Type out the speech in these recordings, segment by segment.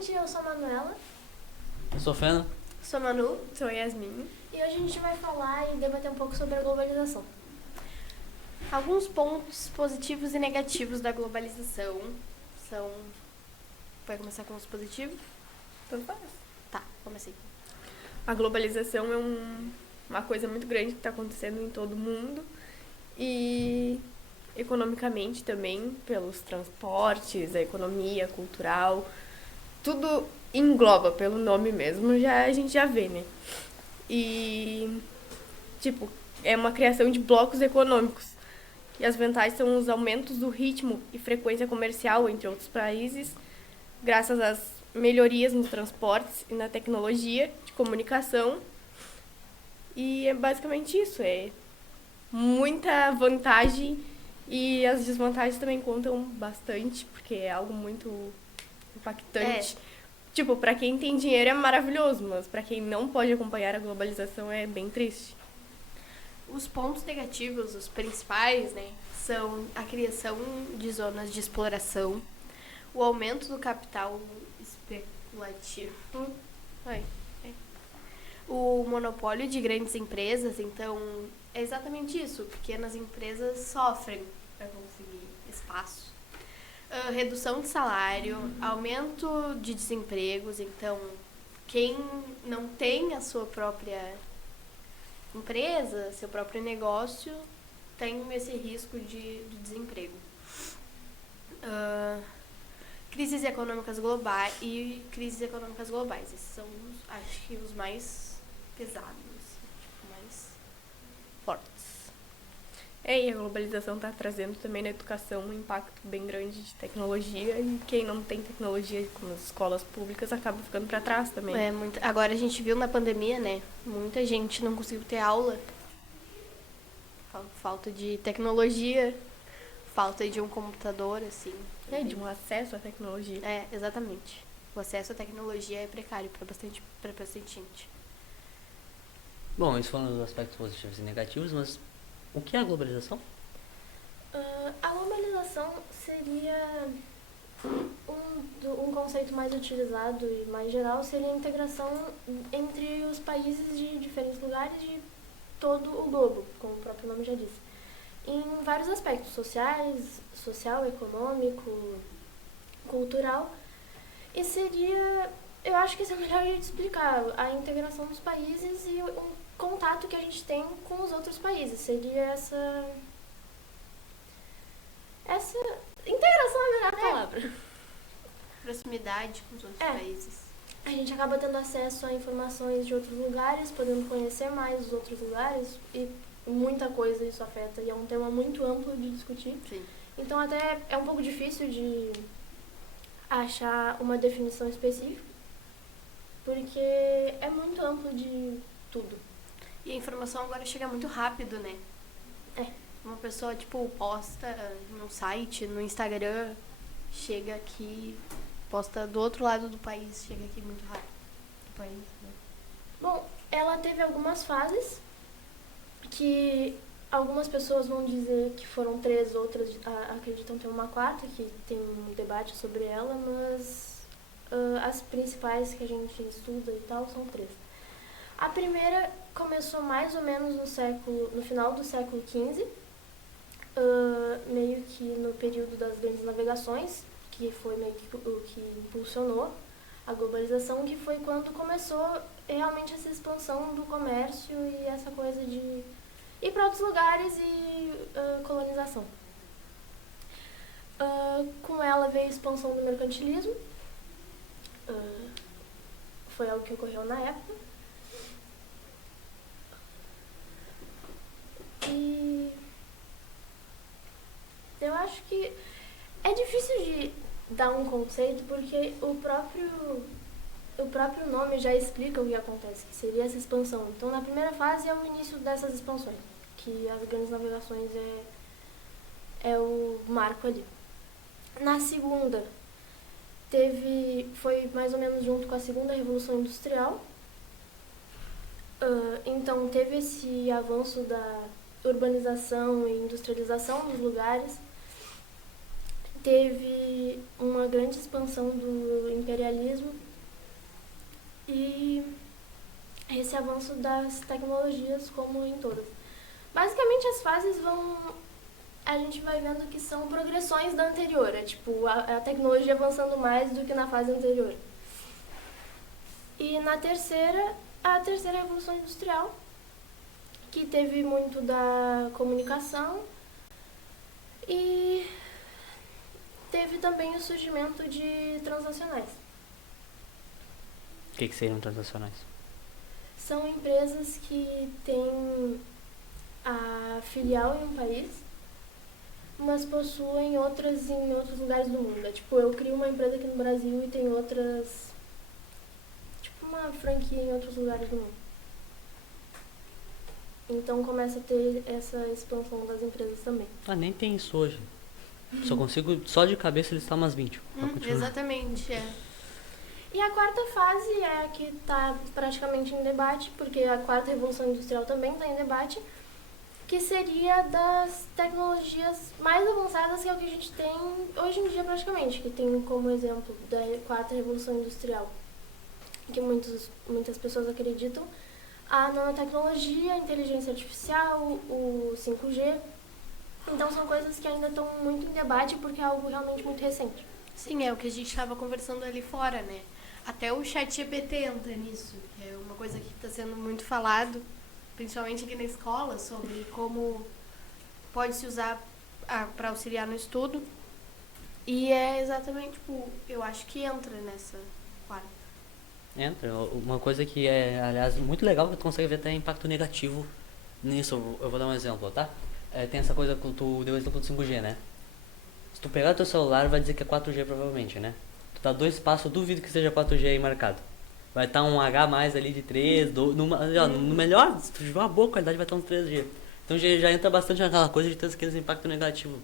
gente, eu sou a Manuela. Eu sou Fena. Sou a Manu. Sou a Yasmin. E hoje a gente vai falar e debater um pouco sobre a globalização. Alguns pontos positivos e negativos da globalização são... Vai começar com os positivos? Tanto faz. Tá, comecei. A globalização é uma coisa muito grande que está acontecendo em todo mundo e economicamente também, pelos transportes, a economia, cultural, tudo engloba pelo nome mesmo, a gente já vê, né? E, é uma criação de blocos econômicos. E as vantagens são os aumentos do ritmo e frequência comercial entre outros países, graças às melhorias nos transportes e na tecnologia de comunicação. E é basicamente isso, é muita vantagem e as desvantagens também contam bastante, porque é algo muito impactante. Pra quem tem dinheiro é maravilhoso, mas pra quem não pode acompanhar a globalização é bem triste. Os pontos negativos, os principais, né, são a criação de zonas de exploração, o aumento do capital especulativo, o monopólio de grandes empresas. Então, é exatamente isso. Pequenas empresas sofrem para conseguir espaço. Redução de salário, aumento de desempregos. Então, quem não tem a sua própria empresa, seu próprio negócio, tem esse risco de desemprego. Crises econômicas globais e crises econômicas globais. Esses são, acho que, os mais pesados, mais fortes. E a globalização está trazendo também na educação um impacto bem grande de tecnologia, e quem não tem tecnologia, como as escolas públicas, acaba ficando para trás também. Agora a gente viu na pandemia, né? Muita gente não conseguiu ter aula. Falta de tecnologia, falta de um computador, assim. De um acesso à tecnologia. Exatamente. O acesso à tecnologia é precário para bastante gente. Bom, esses foram os aspectos positivos e negativos, mas o que é a globalização? A globalização seria um conceito mais utilizado e mais geral, seria a integração entre os países de diferentes lugares de todo o globo, como o próprio nome já diz, em vários aspectos social, econômico, cultural. E seria, eu acho que esse é o melhor jeito de explicar, a integração dos países e um contato que a gente tem com os outros países. Seria essa integração é a melhor palavra. Proximidade com os outros países. A gente acaba tendo acesso a informações de outros lugares, podendo conhecer mais os outros lugares, e muita coisa isso afeta, e é um tema muito amplo de discutir. Sim. Então até é um pouco difícil de achar uma definição específica, porque é muito amplo de tudo. E a informação agora chega muito rápido, né? Uma pessoa, posta num site, no Instagram, chega aqui, posta do outro lado do país, chega aqui muito rápido do país, né? Bom, ela teve algumas fases que algumas pessoas vão dizer que foram 3, outras acreditam ter uma 4, que tem um debate sobre ela, mas as principais que a gente estuda e tal são 3. A primeira começou mais ou menos no final do século XV, meio que no período das grandes navegações, que foi meio que o que impulsionou a globalização, que foi quando começou realmente essa expansão do comércio e essa coisa de ir para outros lugares e colonização. Com ela veio a expansão do mercantilismo, foi algo que ocorreu na época. E eu acho que é difícil de dar um conceito, porque o próprio nome já explica o que acontece, que seria essa expansão. Então, na primeira fase é o início dessas expansões, que as grandes navegações é o marco ali. Na segunda, foi mais ou menos junto com a segunda Revolução Industrial. Então, teve esse avanço da urbanização e industrialização dos lugares. Teve uma grande expansão do imperialismo e esse avanço das tecnologias como em todas. Basicamente as fases a gente vai vendo que são progressões da anterior, é tipo a tecnologia avançando mais do que na fase anterior. E na a terceira revolução industrial, que teve muito da comunicação e teve também o surgimento de transacionais. O que seriam transacionais? São empresas que têm a filial em um país, mas possuem outras em outros lugares do mundo. É tipo, eu crio uma empresa aqui no Brasil e tem outras, tipo uma franquia em outros lugares do mundo. Então começa a ter essa expansão das empresas também. Nem tem isso hoje. Só consigo, só de cabeça, listar umas 20. Exatamente, E a quarta fase é a que está praticamente em debate, porque a quarta revolução industrial também está em debate, que seria das tecnologias mais avançadas, que é o que a gente tem hoje em dia praticamente, que tem como exemplo da quarta revolução industrial, que muitas pessoas acreditam, a nanotecnologia, a inteligência artificial, o 5G. Então são coisas que ainda estão muito em debate porque é algo realmente muito recente. Sim, é o que a gente estava conversando ali fora, né? Até o ChatGPT entra nisso, que é uma coisa que está sendo muito falado, principalmente aqui na escola, sobre como pode se usar para auxiliar no estudo. E é exatamente, tipo, eu acho que entra nessa quarta. Entra. Uma coisa que é, aliás, muito legal, que tu consegue ver até impacto negativo nisso. Eu vou dar um exemplo, tá? Tem essa coisa que tu deu o exemplo do 5G, né? Se tu pegar teu celular, vai dizer que é 4G provavelmente, né? Tu dá 2 passos, duvido que seja 4G aí marcado. Vai estar um H mais ali de 3, no melhor, se tu tiver uma boa qualidade, vai estar um 3G. Então já entra bastante naquela coisa de ter aqueles impacto negativo.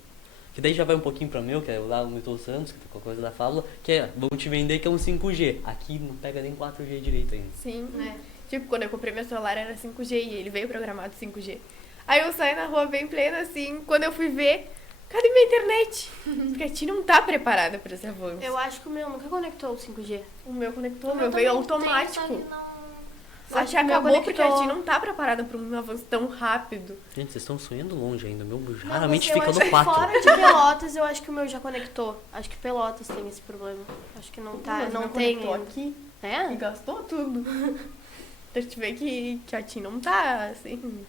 Que daí já vai um pouquinho pra meu, que é lá o Milton Santos, que é a coisa da fábula, que é, vão te vender que é um 5G. Aqui não pega nem 4G direito ainda. Sim, tipo, quando eu comprei meu celular era 5G e ele veio programado 5G. Aí eu saí na rua bem plena, assim, quando eu fui ver, cadê minha internet? Porque a Tia não tá preparada pra esse avanço. Eu acho que o meu nunca conectou o 5G. O meu conectou, o meu veio automático. Só Acho que que o meu acabou porque a conectou. Tia não tá preparada pra um avanço tão rápido. Gente, vocês estão sonhando longe ainda. O meu Não, raramente mas eu fica acho no que 4. fora de Pelotas, eu acho que o meu já conectou. Acho que Pelotas tem esse problema. Acho que não tá, Mas não meu tem conectou ainda. aqui e É? gastou tudo. Então a gente vê que a Tia não tá, assim...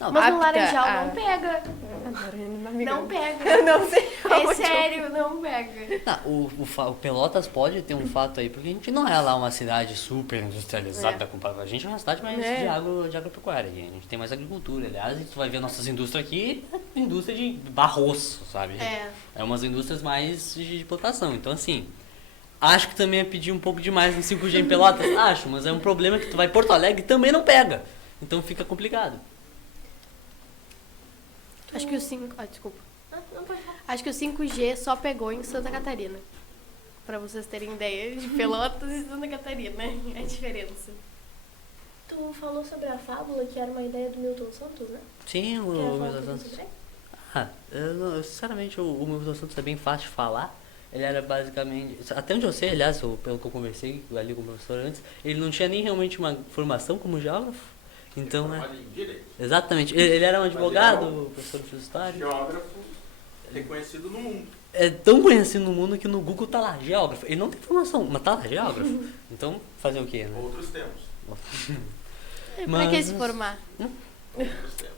Não, Mas no apta Laranjal a- não pega. Agora ele Não pega. Eu não sei É onde eu- sério, não pega. o Pelotas pode ter um fato aí, porque a gente não é lá uma cidade super industrializada comparada. A gente é uma cidade mais de agropecuária. A gente tem mais agricultura. Aliás, tu vai ver nossas indústrias aqui, é indústria de barroço, sabe? É umas indústrias mais de plantação. Então, assim, acho que também é pedir um pouco demais em 5G em Pelotas. Acho, mas é um problema que tu vai em Porto Alegre e também não pega. Então fica complicado. Acho que o 5... desculpa. Não pode falar. Acho que o 5G só pegou em Santa Catarina. Pra vocês terem ideia de Pelotas e Santa Catarina. É a diferença. Tu falou sobre a fábula, que era uma ideia do Milton Santos, né? Sim, Quer o falar um Milton pouquinho Santos. sobre ele? Sinceramente, o Milton Santos é bem fácil de falar. Ele era basicamente, até onde eu sei, aliás, pelo que eu conversei ali com o professor antes, ele não tinha nem realmente uma formação como geógrafo. Então, né? Exatamente. Ele era um advogado, professor de história. Geógrafo reconhecido no mundo. É tão conhecido no mundo que no Google tá lá, geógrafo. Ele não tem formação, mas tá lá, geógrafo. Então, fazer o quê, né? Outros tempos. Pra que se formar? Outros tempos.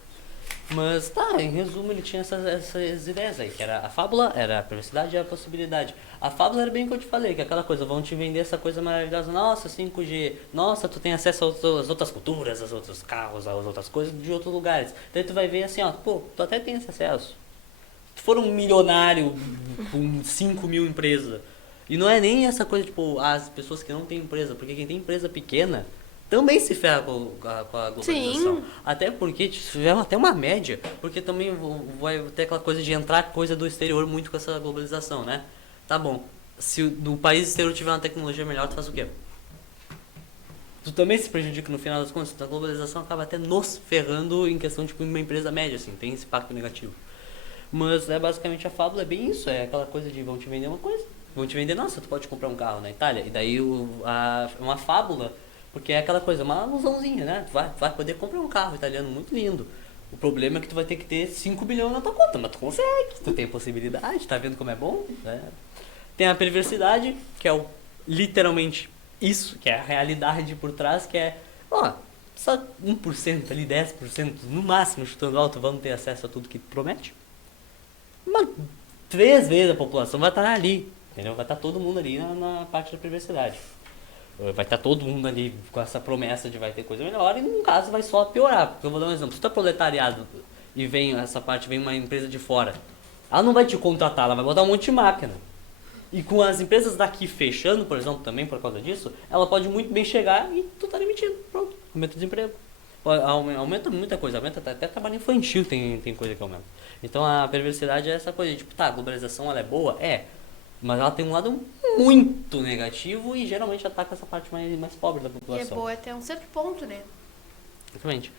Mas tá, em resumo ele tinha essas ideias aí, que era a fábula, era a privacidade e a possibilidade. A fábula era bem o que eu te falei, que é aquela coisa, vão te vender essa coisa maravilhosa, nossa, 5G, nossa, tu tem acesso às outras culturas, aos outros carros, às outras coisas de outros lugares. Daí tu vai ver assim, ó, pô, tu até tem esse acesso. Se tu for um milionário com 5 mil empresas, e não é nem essa coisa, tipo, as pessoas que não têm empresa, porque quem tem empresa pequena também se ferra com a globalização. Sim. Até porque tiveram até uma média, porque também vai ter aquela coisa de entrar coisa do exterior muito com essa globalização, né? Tá bom, se no país exterior tiver uma tecnologia melhor, tu faz o quê? Tu também se prejudica no final das contas, então a globalização acaba até nos ferrando em questão de tipo, uma empresa média, assim, tem esse impacto negativo. Mas basicamente a fábula é bem isso, é aquela coisa de vão te vender uma coisa, Vão te vender, nossa, tu pode comprar um carro na Itália. E daí é uma fábula, porque é aquela coisa, uma alusãozinha, né? Tu vai poder comprar um carro italiano muito lindo. O problema é que tu vai ter que ter 5 bilhões na tua conta, mas tu consegue, tu tem possibilidade, tá vendo como é bom? Né? Tem a perversidade, que é literalmente isso, que é a realidade por trás, que é, ó, só 1% ali, 10%, no máximo, chutando alto, vamos ter acesso a tudo que promete. Mas 3 vezes a população vai estar ali, entendeu? Vai estar todo mundo ali na parte da perversidade. Vai estar todo mundo ali com essa promessa de vai ter coisa melhor e no caso vai só piorar. Porque eu vou dar um exemplo. Se tu é proletariado e vem uma empresa de fora, ela não vai te contratar, ela vai botar um monte de máquina. E com as empresas daqui fechando, por exemplo, também por causa disso, ela pode muito bem chegar e tu tá demitido. Pronto, aumenta o desemprego. Aumenta muita coisa, aumenta até trabalho infantil tem coisa que aumenta. Então a perversidade é essa coisa, tipo, tá, a globalização ela é boa? É. Mas ela tem um lado muito negativo e geralmente ataca essa parte mais pobre da E é população. boa até um certo ponto, né? Exatamente.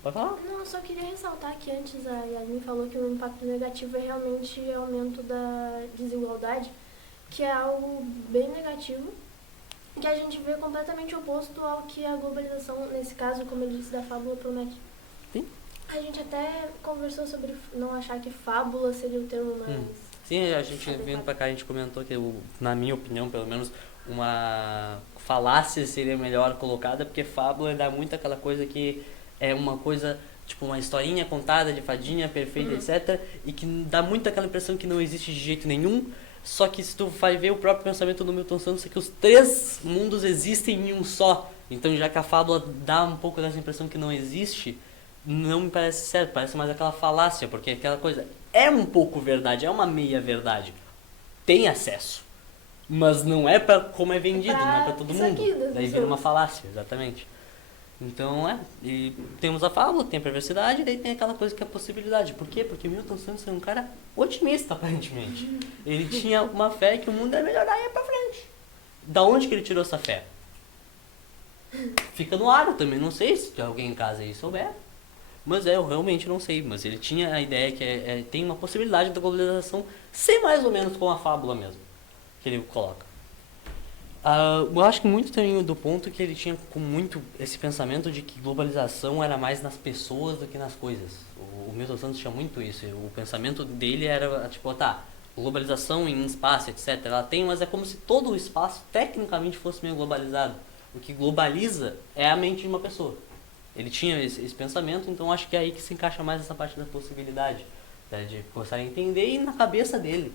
Pode falar? Não, eu só queria ressaltar que antes a Yasmin falou que o impacto negativo é realmente o aumento da desigualdade, que é algo bem negativo, que a gente vê completamente oposto ao que a globalização, nesse caso, como ele disse, da fábula promete. Sim. A gente até conversou sobre não achar que fábula seria o termo mais... Sim, a gente vindo pra cá, a gente comentou que, na minha opinião, pelo menos, uma falácia seria melhor colocada, porque fábula dá muito aquela coisa que é uma coisa, tipo uma historinha contada de fadinha, perfeita, etc. E que dá muito aquela impressão que não existe de jeito nenhum, só que se tu vai ver o próprio pensamento do Milton Santos, é que os 3 mundos existem em um só. Então, já que a fábula dá um pouco dessa impressão que não existe, não me parece certo, parece mais aquela falácia, porque aquela coisa é um pouco verdade, é uma meia verdade. Tem acesso, mas não é pra como é vendido, não é pra todo mundo. Daí vira uma falácia, exatamente. Então, e temos a fábula, tem a perversidade, e daí tem aquela coisa que é a possibilidade. Por quê? Porque Milton Santos é um cara otimista, aparentemente. Ele tinha uma fé que o mundo ia melhorar e ia pra frente. Da onde que ele tirou essa fé? Fica no ar, eu também não sei, se alguém em casa aí souber. Mas eu realmente não sei. Mas ele tinha a ideia que tem uma possibilidade da globalização ser mais ou menos com a fábula mesmo, que ele coloca. Eu acho que muito também do ponto que ele tinha com muito esse pensamento de que globalização era mais nas pessoas do que nas coisas. O Milton Santos tinha muito isso. O pensamento dele era tipo, tá, globalização em espaço, etc. Ela tem, mas é como se todo o espaço tecnicamente fosse meio globalizado. O que globaliza é a mente de uma pessoa. Ele tinha esse pensamento, então acho que é aí que se encaixa mais essa parte da possibilidade, né, de começar a entender e na cabeça dele.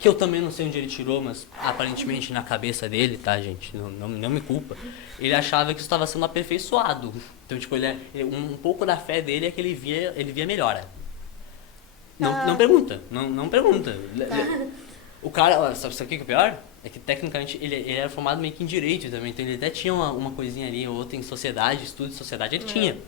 Que eu também não sei onde ele tirou, mas aparentemente na cabeça dele, tá, gente? Não me culpa. Ele achava que isso estava sendo aperfeiçoado. Então, tipo, um pouco da fé dele é que ele via melhora. Não pergunta. Não pergunta. O cara, sabe o que é o pior? É que tecnicamente ele era formado meio que em direito também, então ele até tinha uma coisinha ali ou outra em sociedade, estudo de sociedade, ele tinha.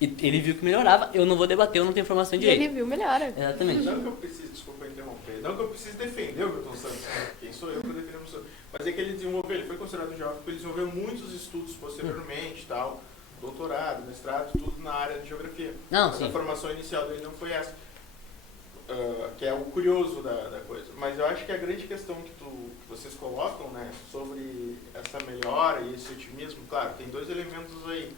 E ele viu que melhorava, eu não vou debater, eu não tenho informação de direito. Ele viu, melhora. Exatamente. Não que eu precise, desculpa interromper, não que eu precise defender o Milton Santos, né? Quem sou eu para defender o Milton Santos? Mas é que ele foi considerado um geógrafo, ele desenvolveu muitos estudos posteriormente, tal, doutorado, mestrado, tudo na área de geografia. Não, mas sim. a formação inicial dele não foi essa. Que é o curioso da coisa. Mas eu acho que a grande questão que vocês colocam, né, sobre essa melhora e esse otimismo, claro, tem 2 elementos aí.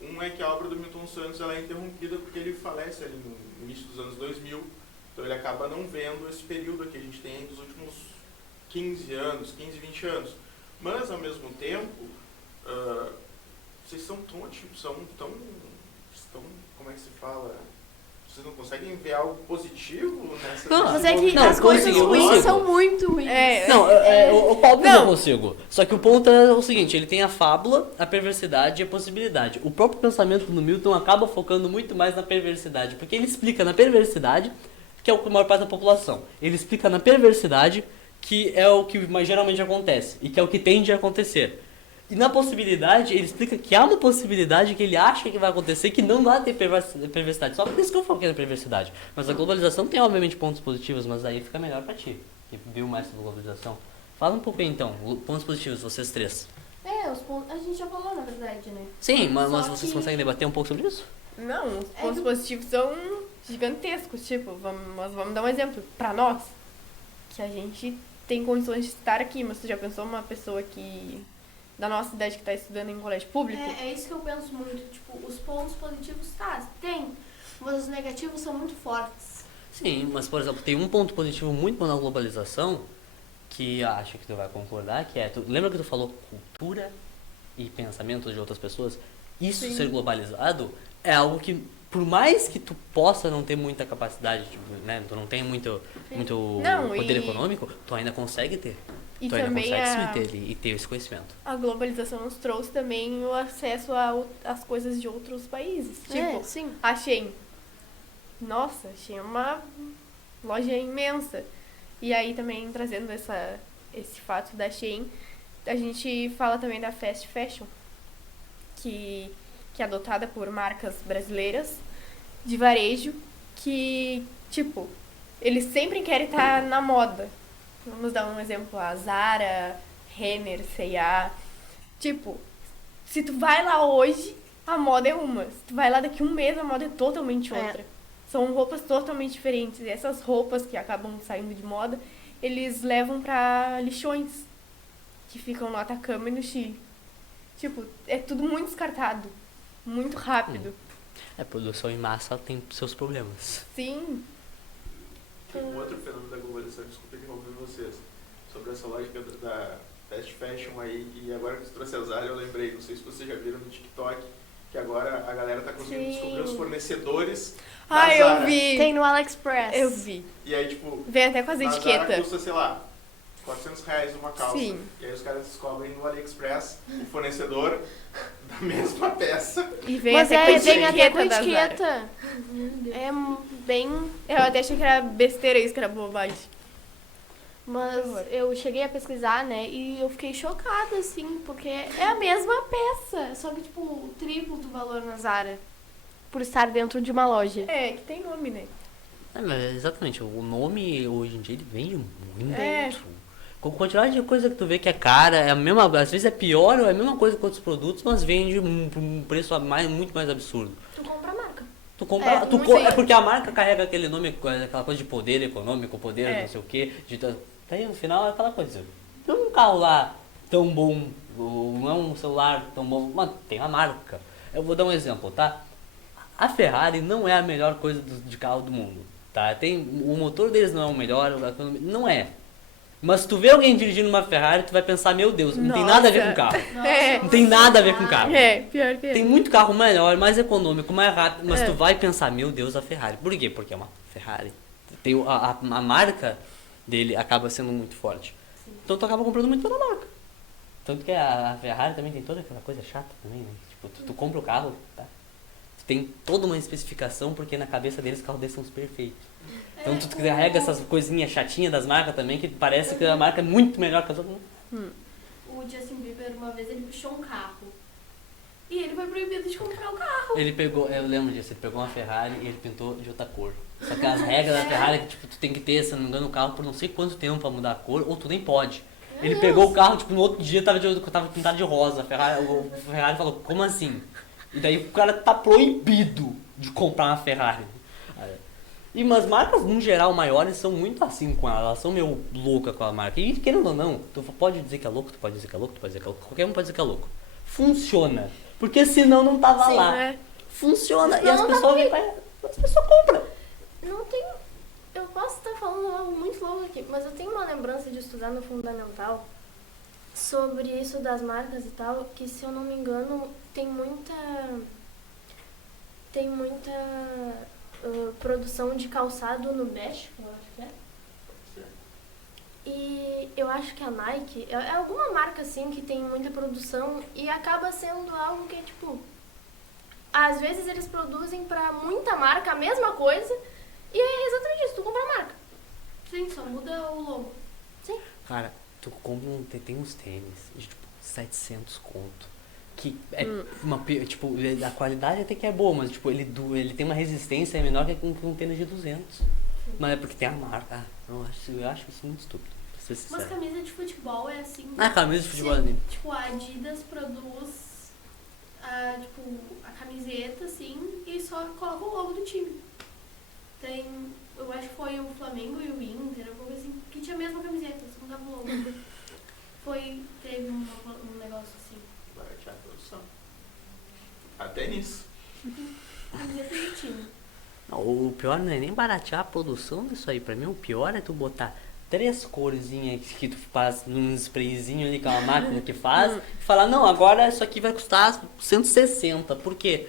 Um é que a obra do Milton Santos ela é interrompida porque ele falece ali no início dos anos 2000, então ele acaba não vendo esse período que a gente tem dos últimos 15 anos, 15, 20 anos. Mas, ao mesmo tempo, vocês são tão, como é que se fala? Vocês não conseguem ver algo positivo nessa... Não, Mas é que não, as coisas consigo. ruins são muito ruins. O Paulo não Não. consigo. Só que o ponto é o seguinte, ele tem a fábula, a perversidade e a possibilidade. O próprio pensamento do Milton acaba focando muito mais na perversidade, porque ele explica na perversidade, que é o que a maior parte da população. Ele explica na perversidade, que é o que geralmente acontece, e que é o que tende a acontecer. E na possibilidade, ele explica que há uma possibilidade que ele acha que vai acontecer, que não vai ter perversidade. Só por isso que eu falo que é perversidade. Mas a globalização tem, obviamente, pontos positivos, mas aí fica melhor pra ti, que viu mais sobre globalização. Fala um pouco aí, então, pontos positivos, vocês 3. Os pontos, a gente já falou, na verdade, né? Sim, mas Só vocês que- conseguem debater um pouco sobre isso? Não, os pontos positivos são gigantescos. Tipo, vamos dar um exemplo. Pra nós, que a gente tem condições de estar aqui, mas tu já pensou uma pessoa que da nossa idade que tá estudando em colégio público? É isso que eu penso muito. Tipo, os pontos positivos, tem, mas os negativos são muito fortes. Sim, mas por exemplo, tem um ponto positivo muito bom na globalização, que acho que tu vai concordar, que é, lembra que tu falou cultura e pensamento de outras pessoas? Isso Sim. ser globalizado é algo que, por mais que tu possa não ter muita capacidade, tipo, né, tu não tem muito Não, poder e- econômico, tu ainda consegue ter. E Tu ainda também consegue se a, meter ali e ter esse conhecimento. a globalização nos trouxe também o acesso às coisas de outros países. Tipo, Sim. a Shein. Nossa, Shein é uma loja imensa. E aí também trazendo esse fato da Shein, a gente fala também da fast fashion, que é adotada por marcas brasileiras de varejo, que, tipo, eles sempre querem estar na moda. Vamos dar um exemplo, a Zara, Renner, C&A. Tipo, se tu vai lá hoje, a moda é uma. Se tu vai lá daqui um mês, a moda é totalmente outra. São roupas totalmente diferentes. E essas roupas que acabam saindo de moda, eles levam pra lixões, que ficam no Atacama e no Chile. Tipo, é tudo muito descartado. Muito rápido. É, produção em massa tem seus problemas. Sim. Tem um outro fenômeno da globalização, desculpa interromper vocês, sobre essa lógica da fast fashion aí, e agora que você trouxe a Zara, eu lembrei, não sei se vocês já viram no TikTok, que agora a galera tá conseguindo Sim. descobrir os fornecedores da Ai, Zara. eu vi. Tem no AliExpress. Eu vi. E aí, tipo, Vem até com as na Zara etiquetas. custa, sei lá, R$400 uma calça. Sim. E aí os caras descobrem no AliExpress o fornecedor da mesma peça. E vem Mas até com vem até com etiqueta da Zara. etiqueta. É bem... Eu até achei que era besteira isso, que era bobagem. Mas horror. eu cheguei a pesquisar, né, e eu fiquei chocada, assim, porque é a mesma peça, só que, tipo, o triplo do valor na Zara, por estar dentro de uma loja. É, que tem nome, né? É, mas exatamente, o nome hoje em dia ele vende muito. É. Com a quantidade de coisa que tu vê que é cara, é a mesma, às vezes é pior ou é a mesma coisa que outros produtos, mas vende por um preço muito mais absurdo. Tu compra a marca. Tu compra, É, muito é sim. porque a marca carrega aquele nome, aquela coisa de poder econômico, poder É. não sei o quê. Daí no final é aquela coisa. Não é um carro lá tão bom, ou não é um celular tão bom, mas tem uma marca. Eu vou dar um exemplo, tá? A Ferrari não é a melhor coisa de carro do mundo, tá? O motor deles não é o melhor, não é. Mas se tu vê alguém dirigindo uma Ferrari, tu vai pensar, meu Deus, não tem nada a ver com carro. É. Não tem nada a ver com carro. É, pior que é. Tem muito carro melhor, mais econômico, mais rápido, mas É. tu vai pensar, meu Deus, a Ferrari. Por quê? Porque é uma Ferrari. A marca dele acaba sendo muito forte. Então tu acaba comprando muito pela marca. Tanto que a Ferrari também tem toda aquela coisa chata também, né? Tipo, tu compra o carro, tá? Tu tem toda uma especificação, porque na cabeça deles os carros deles são perfeitos. Então tu carrega essas coisinhas chatinhas das marcas também, que parece que a marca é muito melhor que as outras. O Justin Bieber, uma vez, ele puxou um carro. E ele foi proibido de comprar o carro. Ele pegou, eu lembro disso, ele pegou uma Ferrari e ele pintou de outra cor. Só que as regras da Ferrari é que tipo, tu tem que ter, se não me engano, o carro por não sei quanto tempo pra mudar a cor, ou tu nem pode. Ele pegou o carro, tipo, no outro dia tava pintado de rosa. O Ferrari falou, como assim? E daí o cara tá proibido de comprar uma Ferrari. E umas marcas, no geral, maiores, são muito assim com ela. Elas são meio loucas com a marca. E querendo ou não, tu pode dizer que é louco, tu pode dizer que é louco, tu pode dizer que é louco. Qualquer um pode dizer que é louco. Funciona. Porque senão não tava Sim, lá. né? Funciona. E Senão as não pessoas tava vêm as pessoas compram. Não tenho. Eu posso estar falando algo muito louco aqui, mas eu tenho uma lembrança de estudar no fundamental sobre isso das marcas e tal, que se eu não me engano tem muita produção de calçado no México, eu acho que é. E eu acho que a Nike é alguma marca assim que tem muita produção e acaba sendo algo que é tipo, às vezes eles produzem pra muita marca a mesma coisa e é exatamente isso, tu compra a marca. Sim, só muda o logo. Cara, tu compra tem uns tênis de tipo 700 conto. Que é tipo, a qualidade até que é boa, mas tipo, ele tem uma resistência menor que um tênis de 200. Mas é porque tem a marca. Eu acho isso muito estúpido, pra ser Mas sincero. camisa de futebol é assim. Ah, camisa de futebol Sim, ali. tipo, a Adidas produz a camiseta, assim, e só coloca o logo do time. Tem, eu acho que foi o Flamengo e o Inter, alguma coisa assim, que que tinha a mesma camiseta, só mudava o logo. Teve um negócio assim. Baratear a produção. Até nisso. Camiseta de time. Não, o pior não é nem baratear a produção disso aí. Pra mim, o pior é tu botar 3 corzinhas que tu faz num sprayzinho ali, que é uma máquina que faz, e falar, não, agora isso aqui vai custar 160. Por quê?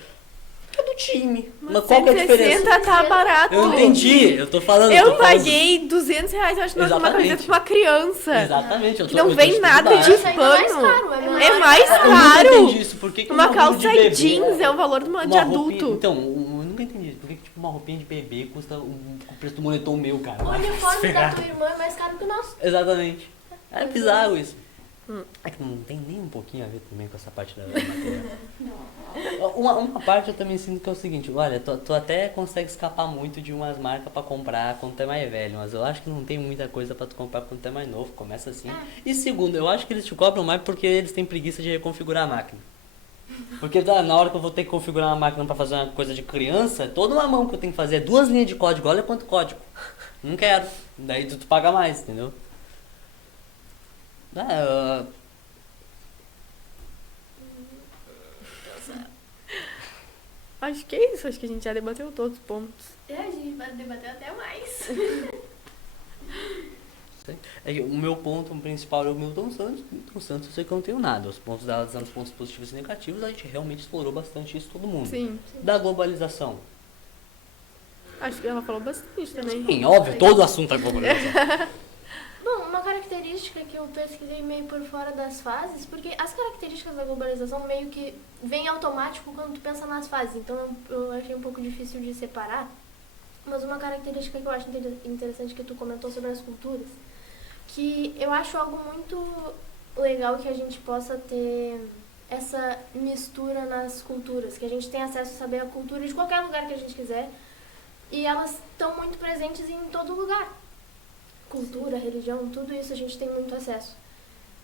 Porque é do time. Mas qual que é a diferença? 160 tá barato. Eu entendi, eu tô falando. Eu tô falando- paguei R$200, eu acho, numa Exatamente. camiseta pra uma criança. Exatamente, eu tô Que não eu tô vem te nada dando de barato. Isso ainda é mais pano. caro, É mais Eu nunca caro. entendi isso. Por que que Uma bagulho calça de bebê, jeans é o valor de uma adulto. roupinha- Então, eu nunca entendi. Por que que tipo, uma roupinha de bebê custa o preço do moletom meu, cara? O Vai se uniforme da ferrar. tua irmã é mais caro que o nosso. Exatamente. É bizarro isso. É que não tem nem um pouquinho a ver também com essa parte da matéria. Uma parte eu também sinto que é o seguinte, olha, tu até consegue escapar muito de umas marcas pra comprar quando tu é mais velho, mas eu acho que não tem muita coisa pra tu comprar quando tu é mais novo, começa assim. E segundo, eu acho que eles te cobram mais porque eles têm preguiça de reconfigurar a máquina. Porque na hora que eu vou ter que configurar uma máquina pra fazer uma coisa de criança, toda uma mão que eu tenho que fazer é 2 linhas de código, olha quanto código. Não quero. Daí tu paga mais, entendeu? Acho que é isso, acho que a gente já debateu todos os pontos. A gente debateu até mais. É que o meu ponto principal é o Milton Santos. Milton Santos eu sei que eu não tenho nada. Os pontos dela dando os pontos positivos e negativos, a gente realmente explorou bastante isso todo mundo. Sim. Da globalização. Acho que ela falou bastante também. Sim, óbvio, todo assunto é globalização. Bom, uma característica que eu pesquisei meio por fora das fases, porque as características da globalização meio que vem automático quando tu pensa nas fases, então eu achei um pouco difícil de separar. Mas uma característica que eu acho interessante que tu comentou sobre as culturas, que eu acho algo muito legal que a gente possa ter essa mistura nas culturas, que a gente tem acesso a saber a cultura de qualquer lugar que a gente quiser, e elas estão muito presentes em todo lugar. Cultura, religião, tudo isso a gente tem muito acesso.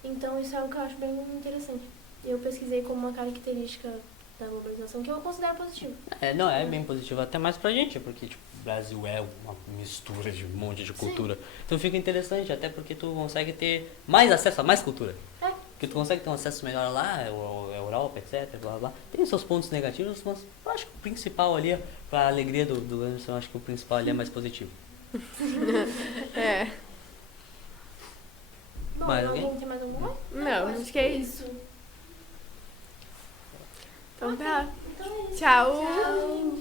Então isso é algo que eu acho bem interessante. E eu pesquisei como uma característica da globalização que eu considero positiva. Não, é bem positivo até mais pra gente, porque tipo, o Brasil é uma mistura de um monte de cultura. Então fica interessante, até porque tu consegue ter mais acesso a mais cultura. Porque tu consegue ter um acesso melhor lá, a Europa, etc, blá blá. Tem seus pontos negativos, mas eu acho que o principal ali, pra alegria do Anderson, eu acho que o principal ali é mais positivo. É. Bom, Mais alguém alguém? tem mais alguma coisa? Não, acho que é isso. Então tá. Então é isso. Tchau. Tchau.